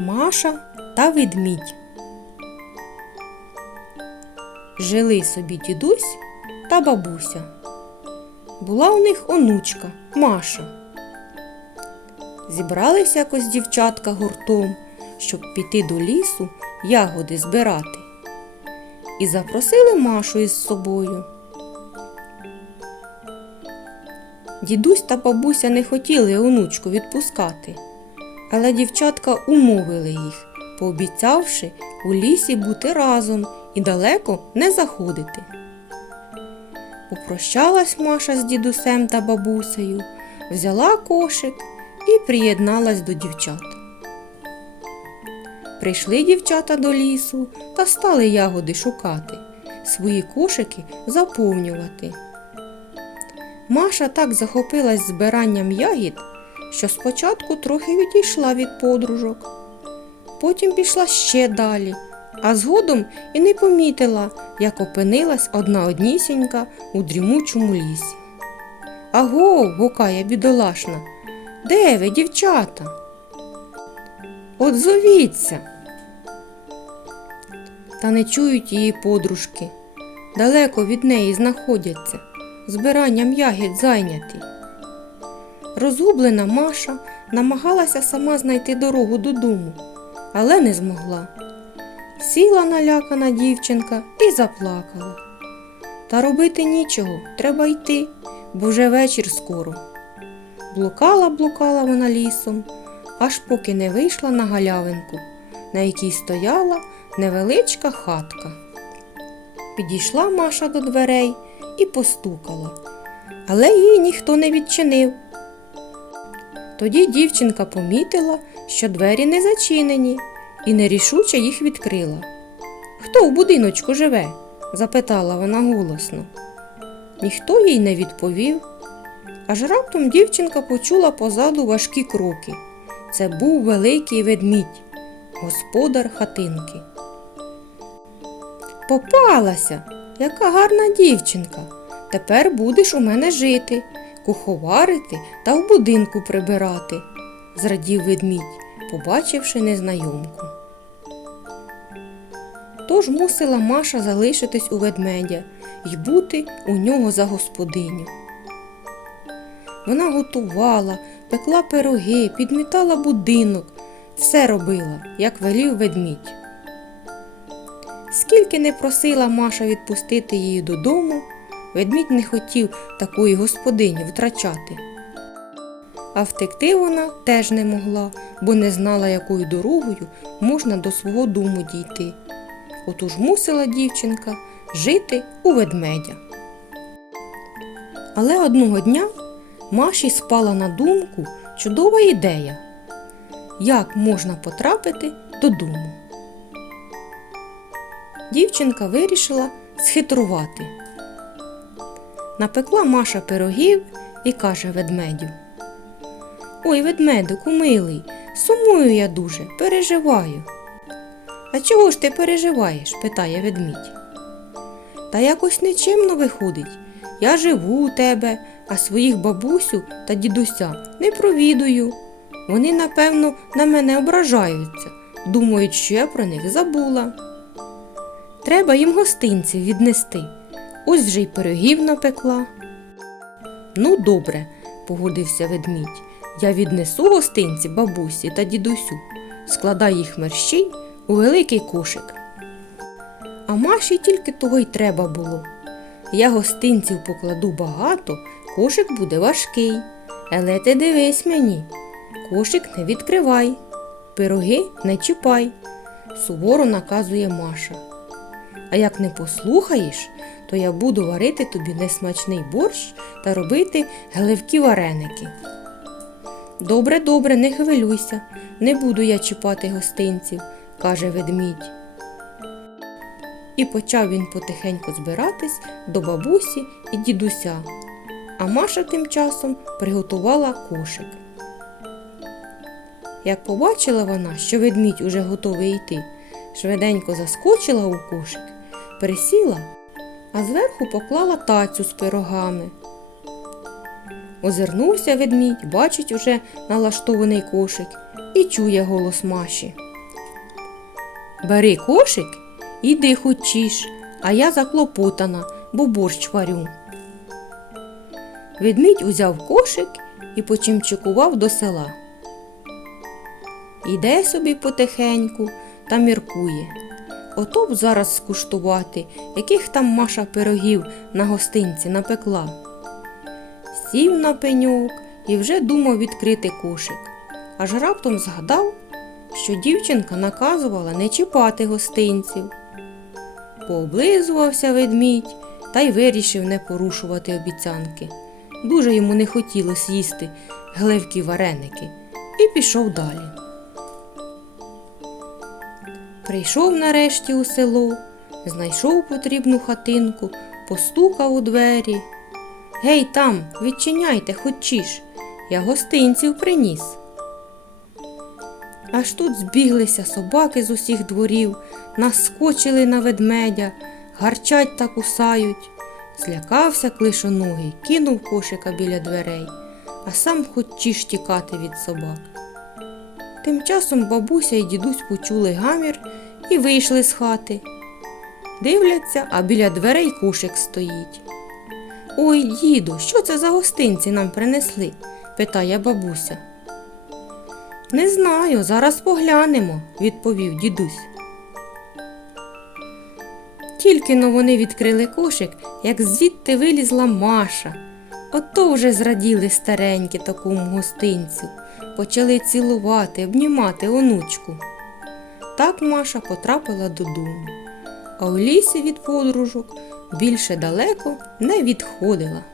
Маша та ведмідь. Жили собі дідусь та бабуся. Була у них онучка Маша. Зібралися якось дівчатка гуртом, щоб піти до лісу ягоди збирати. І запросили Машу із собою. Дідусь та бабуся не хотіли онучку відпускати, але дівчатка умовили їх, пообіцявши у лісі бути разом і далеко не заходити. Попрощалась Маша з дідусем та бабусею, взяла кошик і приєдналась до дівчат. Прийшли дівчата до лісу та стали ягоди шукати, свої кошики заповнювати. Маша так захопилась збиранням ягід, що спочатку трохи відійшла від подружок. Потім пішла ще далі, а згодом і не помітила, як опинилась одна однісінька у дрімучому лісі. Аго, гукає бідолашна, де ви, дівчата? От зовіться. Та не чують її подружки. Далеко від неї знаходяться, збиранням ягід зайняті. Розгублена Маша намагалася сама знайти дорогу додому, але не змогла. Сіла налякана дівчинка і заплакала. Та робити нічого, треба йти, бо вже вечір скоро. Блукала, блукала вона лісом, аж поки не вийшла на галявинку, на якій стояла невеличка хатка. Підійшла Маша до дверей і постукала, але їй ніхто не відчинив. Тоді дівчинка помітила, що двері не зачинені, і нерішуче їх відкрила. Хто в будиночку живе? запитала вона голосно. Ніхто їй не відповів. Аж раптом дівчинка почула позаду важкі кроки. Це був великий ведмідь, господар хатинки. Попалася, яка гарна дівчинка. Тепер будеш у мене жити, куховарити та в будинку прибирати, зрадів ведмідь, побачивши незнайомку. Тож мусила Маша залишитись у ведмедя й бути у нього за господиню. Вона готувала, пекла пироги, підмітала будинок, все робила, як велів ведмідь. Скільки не просила Маша відпустити її додому, ведмідь не хотів такої господині втрачати. А втекти вона теж не могла, бо не знала, якою дорогою можна до свого дому дійти. Отож мусила дівчинка жити у ведмедя. Але одного дня Маші спала на думку чудова ідея, як можна потрапити додому. Дівчинка вирішила схитрувати. Напекла Маша пирогів і каже ведмедю. Ой, ведмедику милий, сумую я дуже, переживаю. А чого ж ти переживаєш? питає ведмідь. Та якось нечимно виходить. Я живу у тебе, а своїх бабусю та дідуся не провідую. Вони, напевно, на мене ображаються, думають, що я про них забула. Треба їм гостинців віднести. Ось вже й пирогів напекла. Ну, добре, погодився ведмідь. Я віднесу гостинці бабусі та дідусю, складай їх мерщій у великий кошик. А Маші тільки того й треба було. Я гостинців покладу багато, кошик буде важкий. Але ти дивись мені, кошик не відкривай, пироги не чіпай, суворо наказує Маша. А як не послухаєш, то я буду варити тобі несмачний борщ та робити гливкі вареники. Добре, добре, не хвилюйся, не буду я чіпати гостинців, каже ведмідь. І почав він потихеньку збиратись до бабусі і дідуся, а Маша тим часом приготувала кошик. Як побачила вона, що ведмідь уже готовий йти, швиденько заскочила у кошик, присіла, а зверху поклала тацю з пирогами. Озирнувся ведмідь, бачить уже налаштований кошик і чує голос Маші. Бери кошик, іди хочеш, а я заклопотана, бо борщ варю. Ведмідь узяв кошик і почимчикував до села. Іде собі потихеньку та міркує. Ото б зараз скуштувати, яких там Маша пирогів на гостинці напекла. Сів на пеньок і вже думав відкрити кошик, аж раптом згадав, що дівчинка наказувала не чіпати гостинців. Пооблизувався ведмідь та й вирішив не порушувати обіцянки. Дуже йому не хотілося їсти гливкі вареники і пішов далі. Прийшов нарешті у село, знайшов потрібну хатинку, постукав у двері. Гей там, відчиняйте, хочеш, я гостинців приніс. Аж тут збіглися собаки з усіх дворів, наскочили на ведмедя, гарчать та кусають. Злякався клишоногий, кинув кошика біля дверей, а сам хочеш тікати від собак. Тим часом бабуся і дідусь почули гамір і вийшли з хати. Дивляться, а біля дверей кошик стоїть. Ой, діду, що це за гостинці нам принесли? питає бабуся. Не знаю, зараз поглянемо, відповів дідусь. Тільки но вони відкрили кошик, як звідти вилізла Маша. Ото вже зраділи старенькі такому гостинцю, почали цілувати, обнімати онучку. Так Маша потрапила додому, а у лісі від подружок більше далеко не відходила.